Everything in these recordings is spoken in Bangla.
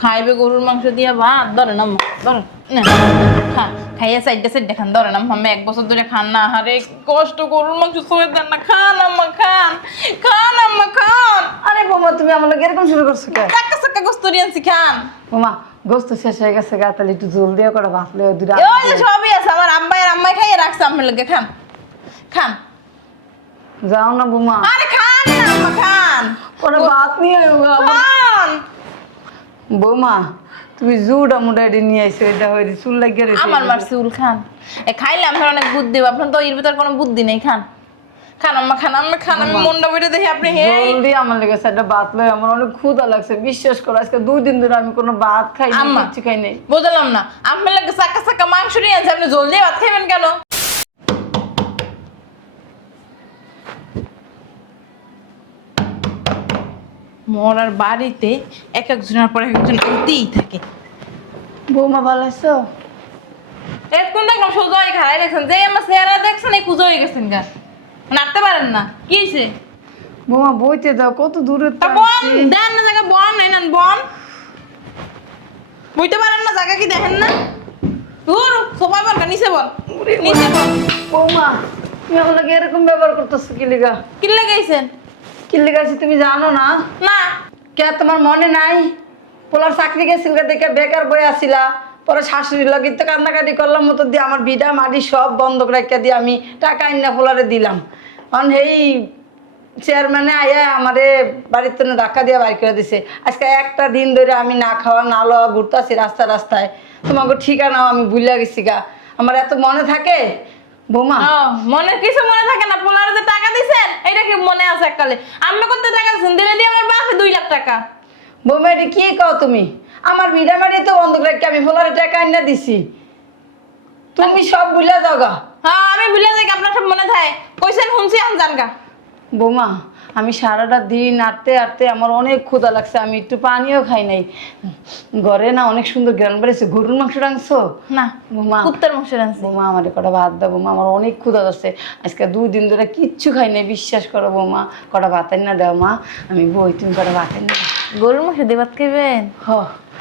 খাইবে গরুর মাংস দিয়া ভাত ধরেন আম্মা ধরেন না খান খাইয়া সাইডে সাইডে খান ধরেন আম্মা আমি 1 বছর ধরে খান না আরে কষ্ট গরুর মাংস সয়ে দেন না খান আম্মা খান খান আম্মা খান আরে বৌমা তুমি আমার লাগে এরকম শুরু করছো কেন? চাক্কা চাক্কা গোস্তুরি আনছি খান বৌমা গোস্ত শেষ হয়ে গেছে গা, তাহলে একটু জল দিয়ে করে ভাত লয়ে দুটা ওই যে সবই আছে আমার আব্বাই আর আম্মাই খাইয়ে রাখছে আমার লাগে খান খান যাও না বৌমা। আরে খান না আম্মা খান ওরা ভাত নিয়ে আয় গো। খান বৌমা তুমি জুড়া মুড়াইডি নিয়ে আইছো, এটা হইছে চুল লাগিয়ে রইছে। আমার মার চুল খান এ খাইলে আপনার অনেক বুদ্ধি আপনার তো এর ভিতর কোনো বুদ্ধি নেই খান খান আম্মা খান আমি মনটা বইটা দেখি আপনি হে জলদি আমার লেগে একটা ভাত লয়ে, আমার অনেক ক্ষুধা লাগছে বিশ্বাস করো। আজকে 2 দিন ধরে আমি কোনো ভাত খাই না, আম্মা কিছু খাই নাই। বুঝলাম না আপনার লাগে চাকা চাকা মাংস নিয়ে আছে আপনি জলদি ভাত খাইবেন কেন? মরার বাড়িতে এক একজনের পর একজন আনতেই থাকে। বৌমা ভালো আছো? এতক্ষণ দেখলাম সোজা হয়ে খাড়াই দেখছেন যে আমার চেহারা দেখছেন এই কুজো হয়ে গেছেন গা নাড়তে পারেন না কি হয়েছে? বৌমা বইতে দাও, কত দূরে তো বন আছি। দেন না জায়গা বন নাই না বন বইতে পারেন না জায়গা কি দেখেন না দূর সোফা বল নিচে বল নিচে বল। বৌমা তুমি আমার লাগে এরকম ব্যবহার করতেছো কি লিগা? কি লাগাইছেন? কি লিগা আছে তুমি জানো না? না কে তোমার মনে নাই? পোলার চাকরি গেছিল দেখে বেকার বই আসিলা, পরে শাশুড়ির লগে তো কান্নাকাটি করলাম মতো দিয়ে আমার বিড়া মাটি সব বন্ধক রেখে দিয়ে আমি টাকা আইনা পোলারে দিলাম। কারণ এই চেয়ারম্যানে আয়া আমারে বাড়ির তো ধাক্কা দিয়ে বাড়ি করে দিছে। আজকে একটা দিন ধরে আমি না খাওয়া না লওয়া ঘুরতেছি রাস্তায় রাস্তায়, তোমাকে ঠিকানাও আমি ভুলে গেছি গা। আমার এত মনে থাকে বৌমা? মনে কিছু মনে থাকে না পোলারে যে টাকা দিছেন এটা কি মনে আছে এককালে আমি করতে টাকা দিছেন দিলে দিয়ে আমার বাপে 2 লাখ টাকা। বৌমা এটা কি কও তুমি? আমার বিড়া মাটি তো বন্ধক রেখে আমি পোলারে টাকা আইনা দিছি, তুমি সব ভুলে যাও গা। হ্যাঁ আমি ভুলে যাই আপনার সব মনে থাকে কইছেন শুনছি আমি জানগা। বৌমা আমি সারাটা দিন আটতে আটতে আমার অনেক ক্ষুধা লাগছে, আমি একটু পানিও খাই নাই। ঘরে না অনেক সুন্দর গ্রান বেড়েছে, গরুর মাংস রাঁধছো না বৌমা? কুত্তার মাংস রাঁধছি। বৌমা আমার কটা ভাত দাও বৌমা, আমার অনেক ক্ষুধা লাগছে। আজকে 2 দিন ধরে কিচ্ছু খাই নাই বিশ্বাস করো বৌমা। কটা ভাত না দাও মা, আমি বই তুমি কটা ভাত না দাও। গরুর মাংস দিয়ে ভাত খাইবেন? হ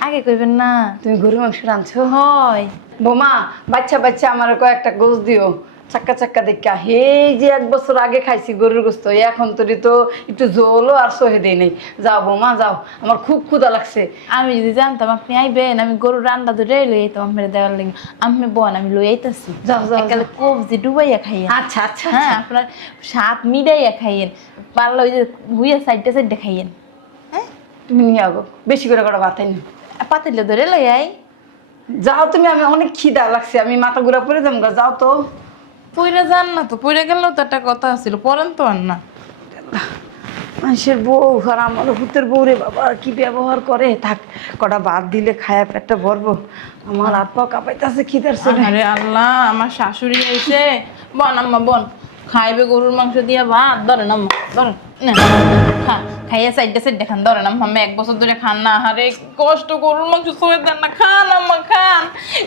আগে কইবেন না। তুমি গরুর মাংস রাঁধছো? হয় বৌমা বাচ্চা বাচ্চা আমার কয়েকটা গোস দিও চাক্কা চাক্কা দেখা। এই যে 1 বছর আগে খাইছি গরুর গোস্ত, এখন তোর তো একটু জলও আর সহে দেই নাই। যাও বৌমা যাও, আমার খুব ক্ষুধা লাগছে। আমি যদি জানতাম আপনি আইবেন আমি গরুর রান্না ধরে লই আইতাম আপনার দেওয়ার লাগে। আমি বোন আমি লই আইতাছি যাও যাও একালে কবজি ডুবাইয়া খাইয়েন। আচ্ছা আচ্ছা হ্যাঁ আপনার স্বাদ মিডাইয়া খাইয়েন, পারলে ওই যে হুইয়া সাইডে সাইডে খাইয়েন। হ্যাঁ তুমি নিয়ে আগো বেশি করে কটা ভাত না। পাতিলে ধরে লই আই। যাও তুমি, আমি অনেক খিদা লাগছে, আমি মাথা ঘুরা পড়ে যাবো গা। যাও তো। পইরা যান না তো পইরা গেলেও তো একটা কথা ছিল পরেন তো আর না। মানুষের বউ আর আমার ভূতের বউ রে বাবা কি ব্যবহার করে। থাক কটা ভাত দিলে খায়া পেটটা ভরবো। আমার হাত পা কাঁপাইতেছে খিদার চলে। আরে আল্লাহ আমার শাশুড়ি আইছে। বন আম্মা বন খাইবে গরুর মাংস দিয়া ভাত ধরেন আম্মা ধরেন না খান খাইয়া সাইডে সাইডে খান ধরেন আম্মা আমি 1 বছর ধরে খান না আরে কষ্ট গরুর মাংস সয়ে দেন না খান আম্মা খান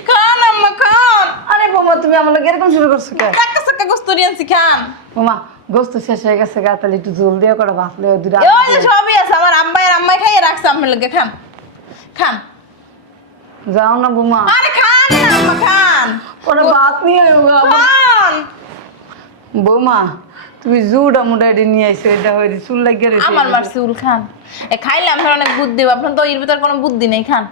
খান আম্মা খান। আরে বৌমা তুমি আমার লাগে এরকম শুরু করছো কেন? চাক্কা চাক্কা গোস্তুরি আনছি খান। বৌমা গোস্ত শেষ হয়ে গেছে গা, তাহলে একটু জল দিয়ে করে ভাত লয়ে দুটা ওই যে সবই আছে আমার আব্বাই আর আম্মাই খাইয়ে রাখছে আমার লাগে খান খান। যাও না বৌমা। আরে খান না আম্মা খান ওরা ভাত নিয়ে আয় গো। খান। বৌমা তুমি জুড়া মুড়াইডি নিয়ে আইছো, এটা হইছে চুল লাগিয়ে রইছে। আমার মার চুল খান এ খাইলে আপনার অনেক বুদ্ধি আপনার তো এর ভিতর কোনো বুদ্ধি নেই খান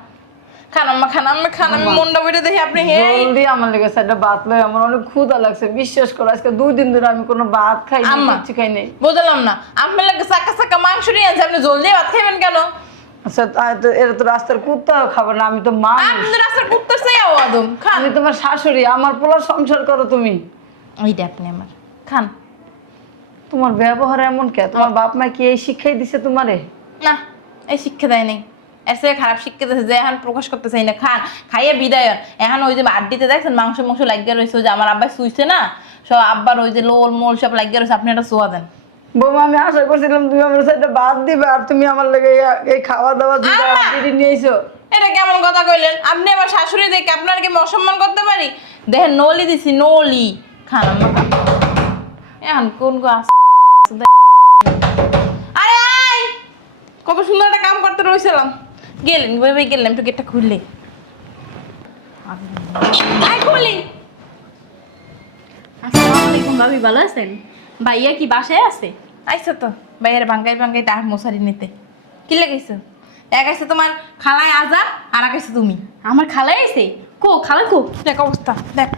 খান আম্মা খান আমি মনটা বইটা দেখি আপনি হে জলদি আমার লেগে একটা ভাত লয়ে, আমার অনেক ক্ষুধা লাগছে বিশ্বাস করো। আজকে 2 দিন ধরে আমি কোনো ভাত খাই না, আম্মা কিছু খাই নাই। বুঝলাম না আপনার লাগে চাকা চাকা মাংস নিয়ে আছে আপনি জলদি ভাত খাইবেন কেন? আচ্ছা এটা তো রাস্তার কুত্তাও খাবে না, আমি তো মানুষ। আপনি রাস্তার কুত্তার চেয়ে আদম খান। আমি তোমার শাশুড়ি, আমার পোলার সংসার করো তুমি। ওইটা আপনি আমার খান। তোমার ব্যবহার এমন কে? তোমার বাপ মা কি এই শিক্ষাই দিছে তোমারে? না এই শিক্ষা দেয় নাই, এর চেয়ে খারাপ শিক্ষা দিয়েছে যে এখন প্রকাশ করতে চাই না। খান খাইয়ে বিদায় এখন ওই যে আড্ডিতে দেখছেন মাংস মাংস লাগিয়ে রয়েছে ওই যে আমার আব্বাই শুইছে না সব আব্বার ওই যে লোল মোল সব লাগিয়ে রয়েছে আপনি একটা শোয়া দেন। বৌমা আমি আশা করছিলাম তুমি আমার সাথে ভাত দিবে, আর তুমি আমার লাগে এই খাওয়া দাওয়া দুটো আড্ডি নিয়ে আইছো। এটা কেমন কথা কইলেন আপনি? আমার শাশুড়ি দেখে আপনার কি আমি অসম্মান করতে পারি? দেখেন নলি দিছি নলি খান আম্মা খান। এখন কোন গো আরে আয় কত সুন্দর একটা কাম করতে রইছিলাম গেলেন ভাই গেলাম একটু গেটটা খুললে আই খুলি। আসসালামু আলাইকুম ভাবি, ভালো আছেন? ভাইয়া কি বাসায় আছে? আইসো তো বাইরে ভাঙ্গাই তার মশারি নিতে কি লাগাইছো? এক আইসো তোমার খালায় আজাব আর এক আইসো তুমি। আমার খালা এসে কো, খালা কো? দেখ অবস্থা দেখ।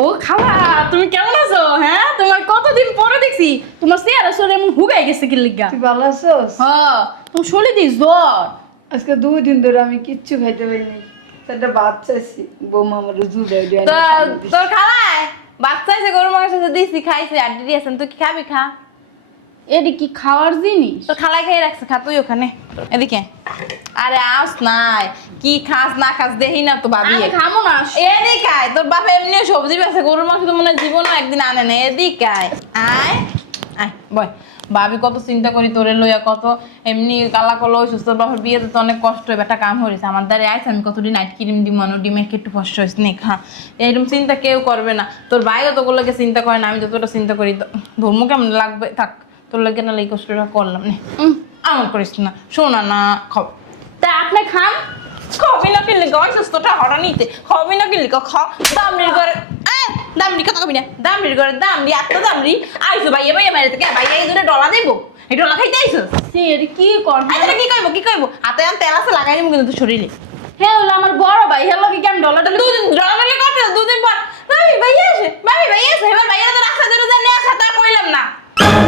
ও খালা, তুমি কেমন আছো? হ্যাঁ, তোমার কতদিন পরে দেখছি। তোমার চেহারা সরে এমন হুগাই গেছে কি লিগা? তুই ভালো আছোস? হ্যাঁ, তুমি শরীর দি জ্বর। আজকে 2 দিন ধরে আমি কিচ্ছু খাইতে পারিনি। একটা বাচ্চা আছি, বৌমা আমার রুজু দেয় দেয়। তোর খালায় বাচ্চা আছে গরু মাংস দিয়েছি খাইছে আর দিদি আছেন তুই কি খাবি খা। এটি কি খাওয়ার জিনিস? তোর খালাই খাই রাখছে খা তুই ওখানে এদিকে। আরে আস নাই কি খাস না খাস দেখি না তো ভাবি আমি খামো না। এদিকে আয় তোর বাপ এমনি সবজি বেছে গরুর মাংস তো মনে হয় জীবনও একদিন আনে না। এদিকে আয় আয় আয় বয়। ভাবি কত চিন্তা করি তোরে লইয়া কত এমনি কালা কলো সুস্থ বাপের বিয়েতে তো অনেক কষ্ট হয় একটা কাম হয়েছে আমার দ্বারা আইসে আমি কতদিন নাইট ক্রিম দিই মনে ডিমের একটু কষ্ট হয়েছে নে খা। এইরকম চিন্তা কেউ করবে না তোর ভাইও তোগুলোকে চিন্তা করে না আমি যতটা চিন্তা করি ধর্ম কেমন লাগবে থাক তোর লাগে না এই কষ্টটা করলাম নে এমন করিস না শোনা না খাও। তা আপনি খান। খাবি না কিনলে গাই সুস্থটা হরা নিতে খাবি না কিনলে খা দামড়ির ঘরে দামড়ি কথা কবি না দামড়ির ঘরে দামড়ি এত দামড়ি আইসো ভাইয়া ভাইয়া বাইরে থেকে ভাইয়া এই দুটো ডলা দেবো এই ডলা খাইতে আইসো সে এটি কি কর? আচ্ছা কি কইবো হাতে আমি তেল আছে লাগাই নিবো কিন্তু তোর শরীরে হে হলো আমার বড় ভাই, হেলো কি কেন ডলাটা? দুদিন ডলা মারলে কত দুদিন পর ভাবি ভাইয়া আসে এবার ভাইয়া তো রাস্তা ধরে জানে আসে তা কইলাম না।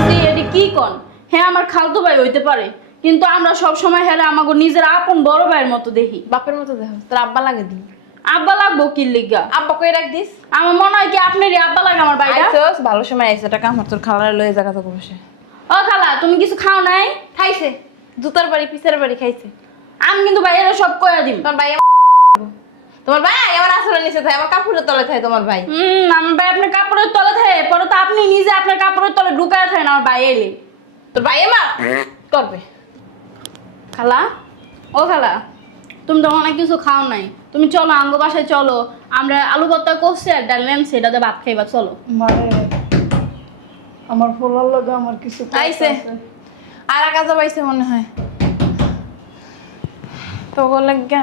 সে এটি কি কর? হ্যাঁ, আমার খালতো ভাই হইতে পারে, কিন্তু আমরা সব সময় হেলে আমাকে নিজের আপন বড় ভাইয়ের মতো দেখি। বাপের মতো দেখো তোর আব্বা লাগে দিন আব্বা লাগবো কি লিগা? আব্বা কই রাখ দিস আমার মনে হয় কি আপনারই আব্বা লাগে আমার ভাইটা। আইসোস ভালো সময় আইসো টাকা আমার তোর খালার লয়ে জায়গা তো বসে ও খালা, তুমি কিছু খাও নাই? খাইছে জুতার বাড়ি পিছের বাড়ি খাইছে। আমি কিন্তু ভাইয়েরা সব কয়া দিম। তোমার ভাই আমার আসলে নিচে থাকে আমার কাপড়ের তলে থাকে তোমার ভাই। আমার ভাই আপনার কাপড়ের তলে থাকে, পরে তো আপনি নিজে আপনার কাপড়ের তলে ঢুকায় থাকেন আমার ভাই এলে। তোর ভাই আমার করবে খালা, ও খালা, তুমি তো অনেক কিছু খাও নাই, তুমি চলো আঙ্গ বাসায় চলো, আমরা আলু ভর্তা করছি আর ডাল রাঁধছি, সেটাতে ভাত খাইবা চলো। মানে আমার পোলার লগে আমার কিছু কথা আইছে আছে। আর কাজে পাইছে মনে হয় তো লাগে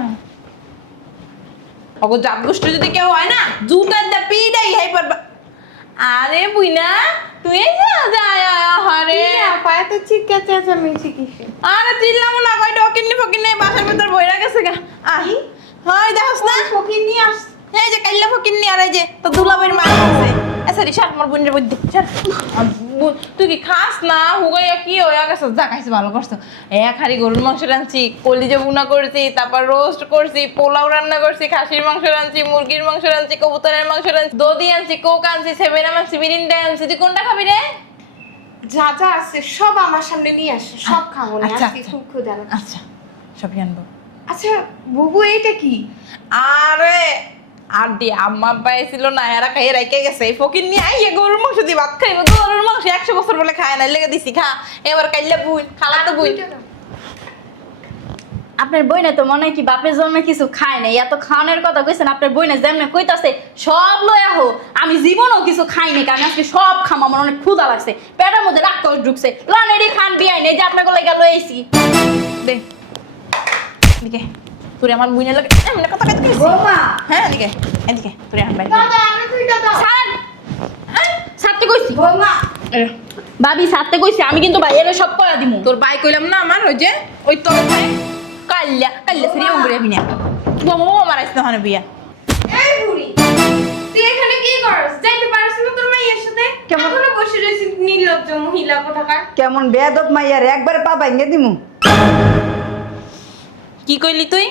অগো জাত গোষ্ঠী যদি কেউ হয় না জুতার দা পিডাই হাই পারবা। আরে বুইনা তুই এই যা হরে পায়ে তো চিৎকার চেঁচামেচি কিসে? আরে চিল্লাম না কই ডকিনি ফকিনি বাসার ভিতর বইরা গেছে গা আই হয় দেখছ না ফকির নিয়ে আস। এই যে কাইল্লা ফকিনি আর এই যে তো দুলাবের মা আছে সরি শার্ট মোর বোনের মধ্যে তুই কি খাস না হুগাইয়া কি হইয়া গেছে যা খাইছে ভালো করছো। এক হাড়ি গরুর মাংস রাঁধছি কলিজা বুনা করছি তারপর রোস্ট করছি পোলাও রান্না করছি খাসির মাংস রাঁধছি মুরগির মাংস রাঁধছি কবুতরের মাংস রাঁধছি দধি আনছি কোক আনছি সেভেন আনছি মিরিন্ডা আনছি তুই কোনটা খাবি রে? যা যা আছে সব আমার সামনে নিয়ে আসো, সব খাবো না। আচ্ছা, আজকে আচ্ছা। খুব ক্ষুধা লাগছে। আচ্ছা সবই আনবো। আচ্ছা বুবু, এইটা কি? আরে আর দি আম্মা আব্বা ছিল না এরা খাইয়ে রেখে গেছে এই ফকির নিয়ে আইয়ে গরুর মাংস দিয়ে ভাত খাইবো গরুর মাংস 100 বছর বলে খায় না লেগে দিছি খা এবার কাইল্লা বুই খালা তো বুই। আপনার বইনে তো মনে হয় কি বাপের জন্য কিছু খায় নাই, এত খাওয়ানোর কথা কইছেন আপনার বইনে যেমনে কইতাছে সব লয়া হো। আমি জীবনও কিছু খাই নাই, কারণ আজকে সব খামা আমার অনেক ক্ষুধা লাগছে, পেটের মধ্যে রাক্ষস ঢুকছে। লানেরই খান বিয়াই নেই যে আপনাকে লেগে লইছি। দে এদিকে তুই আমার বুইনে লাগে এমন কথা কইতে কইছিস বৌমা হ্যাঁ এদিকে এদিকে তুই আমার বাইরে দাদা আমি দুইটা দাও। ছাড়, ছাড়তে কইছি বৌমা ভাবি, ছাড়তে কইছি আমি, কিন্তু ভাইয়েরা সব কয়া দিমু। তোর ভাই কইলাম না আমার ওই যে ওই তোর ভাই কাল্লা কাল্লা সরি উমরে বিনা বমো মারাইছ না হানে বিয়া। এই বুড়ি, তুই এখানে কি করছ? যাইতে পারিস না তোর মাইয়ের সাথে? কেমন? এখনো বসে রয়েছিস নির্লজ্জ মহিলা কোথাকার। কেমন বেয়াদব মাইয়ার একবারে পা ভাঙ্গে দিমু। কি কইলি তুই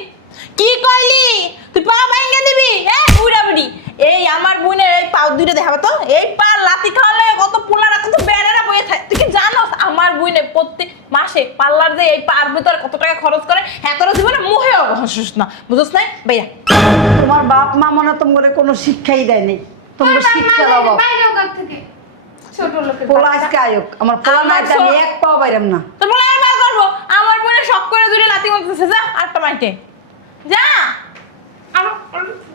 কি কইলি তুই পা ভাঙা দিবি এ বুড়া বুড়ি এই আমার বোনের এই পা দুইটা দেখাবে তো এই পা লাতি খাওয়ালে কত পোলারা কত বেড়ারা বয়ে থাকে তুই কি জানোস আমার বোনে প্রত্যেক মাসে পার্লার যে এই পার ভিতরে কত টাকা খরচ করে হ্যাঁ তোরা জীবনে মুহে অবশ্যই না বুঝছ না ভাইয়া। তোমার বাপ মা মনে তোমার কোনো শিক্ষাই দেয়নি, তোমার শিক্ষার অভাব। বাইরে ওখান থেকে ছোট লোকের পোলা বাচ্চা। আজকে আয়োগ আমার পোলা আমার নাই আমি এক পাও বাইরাম না। তো বলে আমি বার করবো আমার বোনে শখ করে দুইটা লাতি মারতেছে যা আটটা মাইটে যা আরো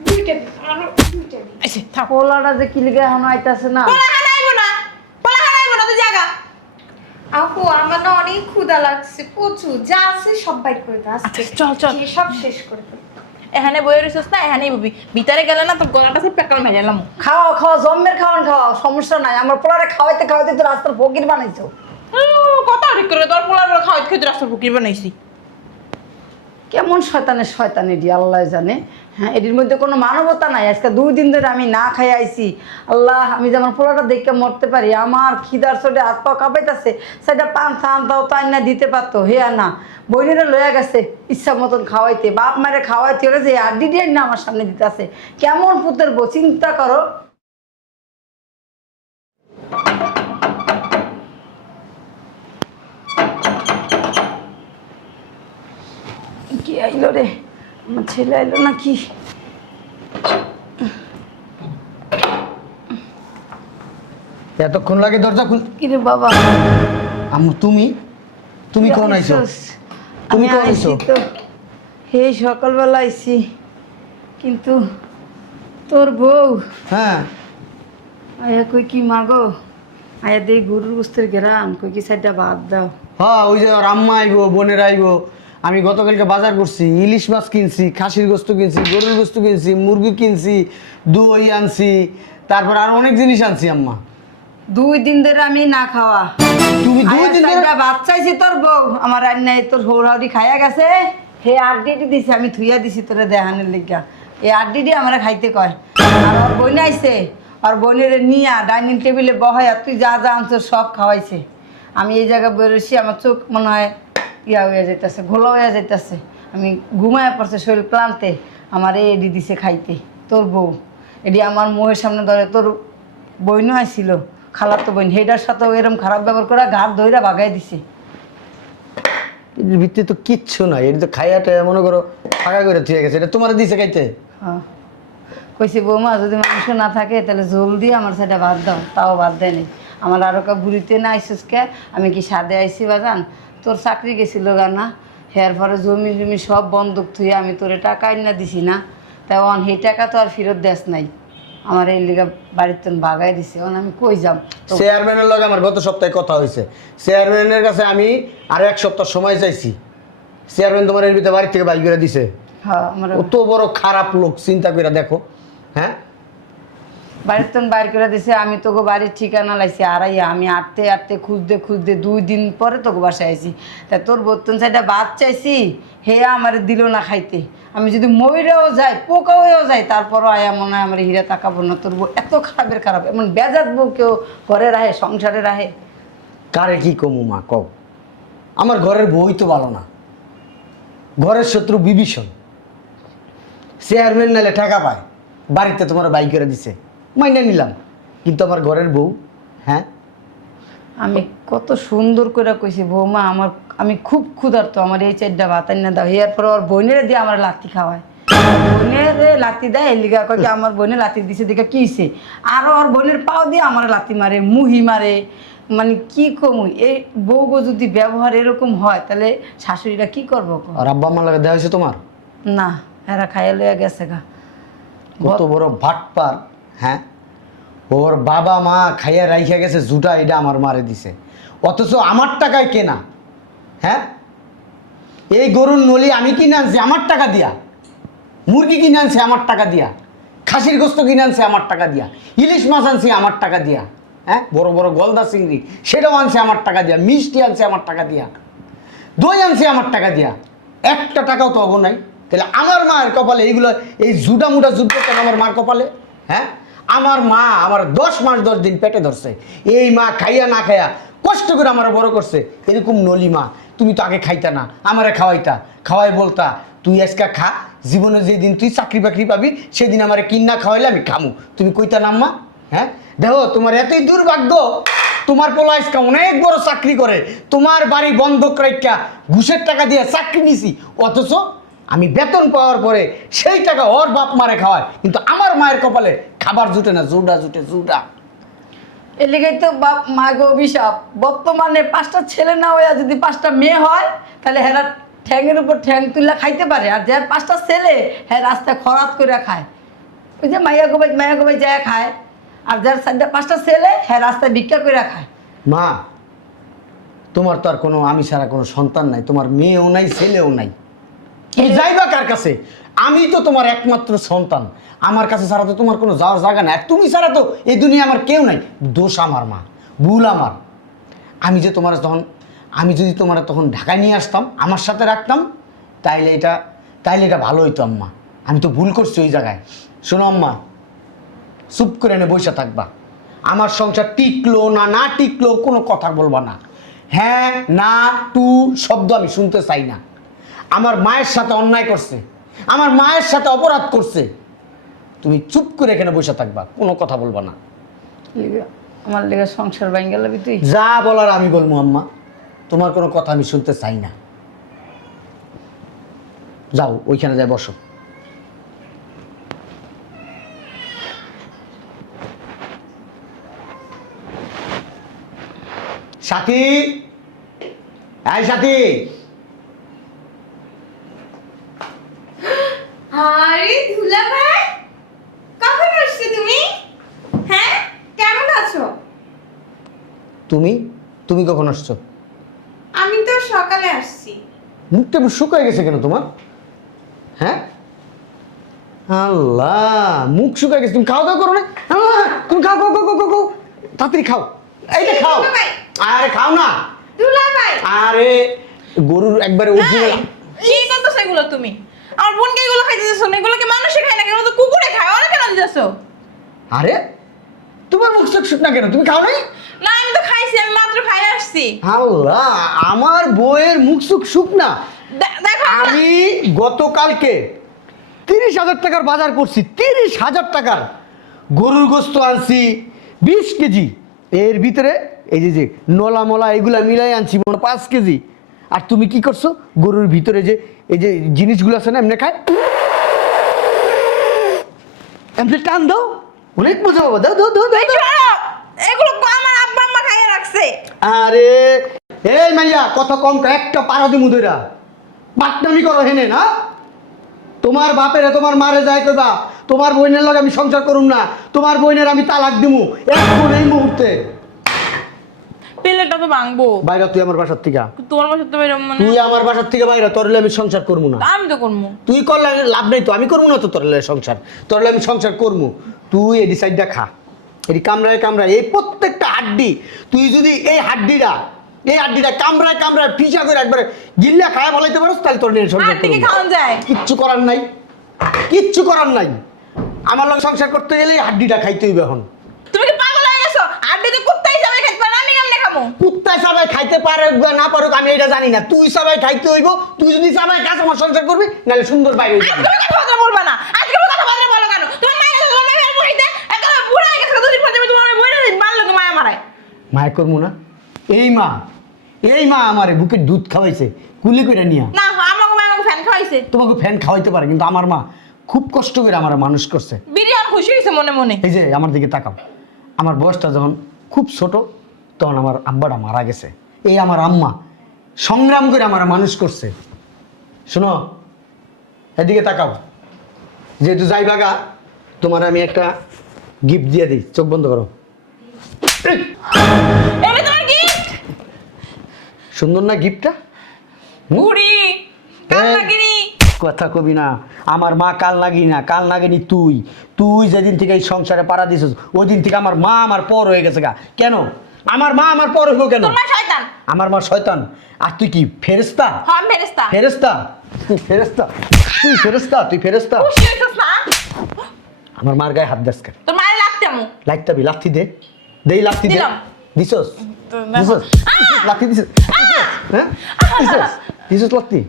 দুইটা দিন, আরো দুইটা দিন। এসে থাক পোলাটা যে কি লিগে এখন আইতাছে না। পোলা হানাইবো না পোলা হানাইবো না তুই জায়গা আপু আমার না অনেক ক্ষুধা লাগছে প্রচুর, যা আছে সব বাইর করে দাও আজকে। আচ্ছা, চল, চল। খেয়ে সব শেষ করে দাও। এখানে বইয়ে রইছিস না, এখানেই ববি। ভিতরে গেলে না তোর গলাটা সব পেকাল মেরে এলাম। খাওয়া খাওয়া জম্মের খাওয়ান খাওয়া, সমস্যা নাই। আমার পোলারে খাওয়াইতে খাওয়াইতে তো রাস্তার ফকির বানাইছো। কথা ঠিক করে তোর পোলার খাওয়াইতে খেতে রাস্তার ফকির বানাইছি। কেমন শয়তানের শয়তানি আল্লাহ জানে। হ্যাঁ, এটির মধ্যে কোনো মানবতা নাই। আজকে 2 দিন ধরে আমি না খাই আইছি। আল্লাহ, আমি যেমন পোলাটা দেখে মরতে পারি। আমার খিদার চোটে হাত পা কাঁপাইতেছে। সেটা পান থান তাও তো আইনা দিতে পারতো, হে না বইনেরা লইয়া গেছে ইচ্ছা মতন খাওয়াইতে, বাপ মারে খাওয়াইতে গেছে, আর দিদি না আমার সামনে দিতেছে। কেমন পুতের বউ, চিন্তা করো। কি আইলো রে? আমার ছেলে আইলো নাকি? এতক্ষণ লাগে দরজা খুল। কিরে বাবা, আম্মু তুমি তুমি কোন আইছো? তুমি আমি কোন আইছি আইছো? তো এই সকালবেলা আইছি, কিন্তু তোর বউ হ্যাঁ, আয়া কই কি মাগো, আয়া দেই গরুর গোস্তের ঘেরান, কই কি সাইডটা ভাত দাও। হ্যাঁ, ওই যে ওর আম্মা আইবো, বোনের আইবো। আমি গতকালকে বাজার করছি, ইলিশ মাছ কিনছি, খাসির গোস্ত কিনছি, গরুর গোস্ত কিনছি, মুরগি কিনছি, দই আনছি, তারপর আর অনেক জিনিস আনছি আম্মা। 2 দিন ধরে আমি না খাওয়া। তুমি 2 আয়া দিন ধরে সাইডটা ভাত চাইছি তোর বউ, আমার রান্নায় তোর হৌরাউরি খাইয়া গেছে। হে আড্ডিটি দিছি, আমি থুইয়া দিছি তোরে দেহানের লিগা। এই আড্ডিটি আমরা খাইতে কয়। আর ওর বোন আইছে, আর বোনের নিয়া ডাইনিং টেবিলে বহাইয়া তুই যা যা আনছো সব খাওয়াইছে। আমি এই জায়গায় বেরোছি, আমার চোখ মনে হয় ইয়া হইয়া যাইতেছে, ঘোলা হইয়া যাইতেছে। আমি ঘুমায়া পড়ছে, শরীর ক্লান্তে। আমার এডি দিছে খাইতে তোর বউ। এডি আমার মুখের সামনে ধরে তোর বইনও আইছিল, খালাতো বোন, হেডার সাথেও এরকম খারাপ ব্যবহার করে ঘাট ধইরা বাগাই দিছে। এর ভিতরে তো কিচ্ছু নাই, এটা তো খাইয়াটা মনে করো ফাঁকা করে ঠিক গেছে। এটা তোমার দিছে খাইতে? হ্যাঁ, কইছি বৌমা যদি মাংস না থাকে তাহলে ঝোল দিয়ে আমার সাইডে ভাত দাও, তাও ভাত দেয়নি। আমার আরো কা বুড়িতে না আইসিস কে, আমি কি সাদে আইসি বাজান? তোর চাকরি গেছিল গানা, হেয়ার পরে জমি জমি সব বন্ধক থুয়ে আমি তোরে টাকা আইনা দিছি না, তাই অন সেই টাকা তো আর ফেরত দেস নাই। আমার এই লিগা বাড়ির তো বাগাই দিছে, অন আমি কই যাম? চেয়ারম্যানের লগে আমার গত সপ্তাহে কথা হয়েছে। চেয়ারম্যানের কাছে আমি আরো 1 সপ্তাহ সময় চাইছি। চেয়ারম্যান তোমার এর ভিতরে বাড়ি থেকে বাইর করে দিছে। হ্যাঁ, আমার অত বড় খারাপ লোক, চিন্তা করে দেখো। হ্যাঁ, বাড়ির তো বাইর করে দিছে। আমি তোকে বাড়ির ঠিকানা লাইছি আড়াইয়া, আমি আটতে আটতে খুঁজতে খুঁজতে 2 দিন পরে তোকে বাসায় আইছি। তা তোর বর্তন সাইডটা ভাত চাইছি, হে আমার দিল না খাইতে। আমি যদি ময়ূরেও যাই, পোকা হয়েও যাই, তারপরও আয়া মনে হয় আমার হীরা তাকাবো না। তোর বউ এত খারাপের খারাপ, এমন বেজাত বউ কেউ ঘরে রাহে, সংসারে রাহে? কারে কি কমু মা কও? আমার ঘরের বই তো ভালো না, ঘরের শত্রু বিভীষণ। চেয়ারম্যান নালে টাকা পায়, বাড়িতে তোমার বাইক করে দিছে, মাইনে নিলাম। কিন্তু আমার ঘরের বউ, হ্যাঁ, আমি কত সুন্দর করে কইছি বৌমা আমার, আমি খুব ক্ষুধার্ত, আমার এই 4টা ভাত আইনা দাও। এর পর ওর বোনের দিয়ে আমার লাথি খাওয়ায়, বোনের লাথি দেয়। এই লিগা কয় কি আমার বোনের লাথি দিছে দেখে কি হইছে, আরো ওর বোনের পাও দিয়ে আমার লাথি মারে, মুহি মারে। মানে কি কমু, এই বউ গো যদি ব্যবহার এরকম হয় তাহলে শাশুড়িরা কি করবো? আর আব্বা আমার লাগে দেওয়া হয়েছে তোমার? না, এরা খাইয়া লইয়া গেছে গা। কত বড় ভাটপার। হ্যাঁ, ওর বাবা মা খাইয়া রাইখা গেছে জুটা, এটা আমার মারে দিছে, অথচ আমার টাকায় কেনা। হ্যাঁ, এই গরুর নলি আমি কিনে আনছি আমার টাকা দিয়া, মুরগি কিনে আনছি আমার টাকা দিয়া, খাসির গোস্ত কিনে আনছি আমার টাকা দিয়া, ইলিশ মাছ আনছি আমার টাকা দিয়া, হ্যাঁ, বড় বড় গলদা চিংড়ি সেটাও আনছে আমার টাকা দিয়া, মিষ্টি আনছে আমার টাকা দিয়া, দই আনছে আমার টাকা দিয়া, একটা টাকাও তো অগো নাই। তাহলে আমার মায়ের কপালে এইগুলো, এই জুটা মুটা যুদ্ধ কেন আমার মার কপালে? হ্যাঁ, আমার মা আমার 10 মাস 10 দিন পেটে ধরছে, এই মা খাইয়া না খাইয়া কষ্ট করে আমার বড় করছে। এরকম নলি মা তুমি তো আগে খাইতা না, আমারে খাওয়াইতা, খাওয়াই বলতা তুই আজকে খা, জীবনে যেদিন তুই চাকরি বাকরি পাবি সেদিন আমারে কিন্না খাওয়াইলে আমি খামু, তুমি কইতা না আম্মা? হ্যাঁ, দেখো তোমার এতই দুর্ভাগ্য, তোমার পোলা আজকে অনেক বড় চাকরি করে, তোমার বাড়ি বন্ধক রাখা ঘুষের টাকা দিয়ে চাকরি নিছি, অথচ আমি বেতন পাওয়ার পরে সেই টাকা ওর বাপ মারে খাওয়ায়, কিন্তু আমার মায়ের কপালে খাবার জুটে না, জুডা জুটে জুডা। এর লেগেই তো বাপ মা গো অভিশাপ। বর্তমানে 5টা ছেলে না হইয়া যদি 5টা মেয়ে হয়, তাহলে হেরা ঠ্যাংয়ের উপর ঠ্যাং তুললা খাইতে পারে। আর যার 5টা ছেলে, হ্যাঁ রাস্তায় খরাত করে খায়, ওই যে মাইয়া গোবাই যায় খায়। আর যার 4টা 5টা ছেলে, হ্যাঁ রাস্তায় ভিক্ষা করে খায়। মা তোমার তো আর কোনো আমি ছাড়া কোনো সন্তান নাই, তোমার মেয়েও নাই, ছেলেও নাই। তুমি যাইবা কার কাছে? আমি তো তোমার একমাত্র সন্তান, আমার কাছে ছাড়া তো তোমার কোনো যাওয়ার জায়গা নাই। তুমি ছাড়া তো এই দুনিয়া আমার কেউ নাই। দোষ আমার মা, ভুল আমার। আমি যদি তোমার তখন ঢাকায় নিয়ে আসতাম, আমার সাথে রাখতাম, তাইলে এটা ভালো হইতো আম্মা। আমি তো ভুল করছি ওই জায়গায়। শোনো আম্মা, চুপ করে এনে বসে থাকবা। আমার সংসার টিকলো না টিকলো কোনো কথা বলবা না। হ্যাঁ না টু শব্দ আমি শুনতে চাই না। আমার মায়ের সাথে অন্যায় করছে, আমার মায়ের সাথে অপরাধ করছে, তুমি চুপ করে এখানে বসে থাকবা, কোনো কথা বলবা না। আমার লেগে সংসার ভাঙ গেল তুই। যা বলার আমি বলবো আম্মা, তোমার কোনো কথা আমি শুনতে চাই না। যাও ওইখানে যাই বসো। সাথী, এই সাথী, আরে দুলা ভাই, কখন আসছো তুমি? হ্যাঁ, কেমন আছো? তুমি কখন আসছো? আমি তো সকালে আসছি। মুখটা শুকায় গেছে কেন তোমার? হ্যাঁ আল্লাহ, মুখ শুকায় গেছে। তুমি খাওয়া দাওয়া করো না? তুমি খাও খাও খাও খাও খাও, তাড়াতাড়ি খাও, এইটা খাও। আরে খাও না। দুলা ভাই, আরে গরুর একবারে অরিজিনাল। কি করতেছ এগুলো তুমি? আমার বোনকে এগুলো খাইতে দিছো না? এগুলো কি মানুষে খায় না, কেন তো কুকুরে খায়? ওরা কেন দিতেছো? আরে তোমার মুখ চোখ শুকনা কেন? তুমি খাও নাই? না আমি তো খাইছি, আমি মাত্র খাই আসছি। আল্লাহ, আমার বউয়ের মুখ চোখ শুকনা। দেখো আমি গতকালকে 30,000 টাকার বাজার করছি, 30,000 টাকার গরুর গোস্ত আনছি 20 কেজি। এর ভিতরে এই যে নলা মলা এগুলা মিলাই আনছি 5 কেজি। আর তুমি কি করছো? গরুর ভিতরে যে এই যে জিনিসগুলো আছে না, এমনি খায়, এমনি টান দাও, অনেক মজা পাবো। দাও দাও দাও দাও। এগুলো তো আমার আব্বা আম্মা খাইয়ে রাখছে। আরে এই মাইয়া, কত কম একটা পারা দিমু দইরা বাটনামি করো হেনে না? তোমার বাপেরে তোমার মারে যায় কইবা তোমার বোনের লগে আমি সংসার করুম না, তোমার বোনের আমি তালাক দিমু এখন এই মুহূর্তে। পেলেটা তো ভাঙবো। বাইরে তুই আমার বাসার থেকে। তোমার বাসা তো বেরোম মানে? তুই আমার বাসার থেকে বাইরে, তোর হলে আমি সংসার করবো না। আমি তো করবো। তুই করলে লাভ নেই তো, আমি করবো না তো তোর হলে সংসার। তোর হলে আমি সংসার করবো। তুই এডি সাইডটা খা, এটি কামড়ায় কামড়ায় এই প্রত্যেকটা হাড্ডি, তুই যদি এই হাড্ডিটা কামড়ায় পিছা করে একবারে গিল্লা খায় বলাইতে পারোস, তাহলে তোর নিয়ে সংসার আর থেকে করবো। খাওয়া যায়? কিচ্ছু করার নাই। আমার লোক সংসার করতে গেলে এই হাড্ডিটা খাইতে হইবে। এখন তুমি কি পাগল হয়ে গেছো? আড্ডি তো কুত্তাই যাবে খাইতে পারে, আমি কেমনে খাবো? কুত্তায় সবাই খাইতে পারে বা না পারুক আমি এটা জানি না। তুই সবাই খাইতে হইব, তুই যদি সবাই কাজ আমার সংসার করবি, নাহলে সুন্দর বাইরে হইবি। আজকে কথাবার্তা বলবা না, আজকে কথাবার্তা বলো কেন? তোমার মায়ের কাছে, তোমার মায়ের বইতে একটা বুড়া হয়ে গেছে, দুদিন পর যাবে তোমার বইটা মারলো তো মায়া মারায়। মায় করবো না? এই মা আমারে বুকের দুধ খাওয়াইছে কুলি করে নিয়া। না আমাকে মায়া আমাকে ফ্যান খাওয়াইছে। তোমাকে ফ্যান খাওয়াইতে পারে, কিন্তু আমার মা খুব কষ্ট করে আমার মানুষ করছে। বিরিয়ানি খুশি হয়েছে মনে মনে। এই যে আমার দিকে তাকাও, আমার বয়সটা যখন খুব ছোট তখন আমার আব্বাটা মারা গেছে। এই আমার আম্মা সংগ্রাম করে আমার মানুষ করছে। শোনো, এদিকে তাকাও, যেহেতু যাই বাগা, তোমার আমি একটা গিফট দিয়ে দিই। চোখ বন্ধ করো। এটা তোমার গিফট? সুন্দর না গিফটটা? বুড়ি কাল লাগিনি। কথা কবি না, আমার মা কাল লাগেনি তুই যেদিন থেকে এই সংসারে পাড়া দিছিস ওই দিন থেকে আমার মা আমার পর হয়ে গেছে গা। কেন আমার মা আমার পর হইব কেন? তোমার শয়তান। আমার মা শয়তান আর তুই কি ফেরেশতা? হ্যাঁ আমি ফেরেশতা। তুই ফেরেশতা। খুশি হইছস না? আমার মার গায়ে হাত দেস কেন? তোর মায়ের লাগতে আমু। লাইটটাবি লাথি দে, লাথি দে। দিলাম। দিছস লাথি দিছস? হ্যাঁ দিছস লাথি?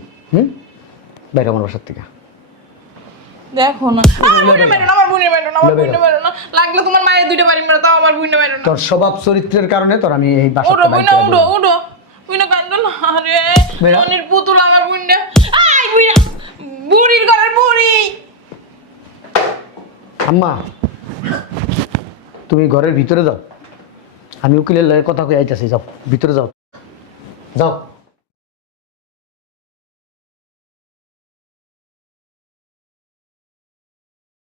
বাইরে আমার বাসার থেকে। দেখো না, আমার বুইনে মেরো না, আমার বুইনে মেরো না, আমার বুইনে মেরো না। লাগলে তোমার মায়ের দুইটা বাড়ি মেরো, তাও আমার বুইনে মেরো না। তোর স্বভাব চরিত্রের কারণে তোর আমি এই বাসা উড়ো বুইনা, উড়ো বুইনা কান্দো না। আরে বেরো। মনির পুতুল আমার বুইনা। আই বুইনা, বুড়ির ঘরের বুড়ি। আম্মা তুমি ঘরের ভিতরে যাও, আমি উকিলের লয়ের কথা কই আইতাছি। যাও ভিতরে যাও।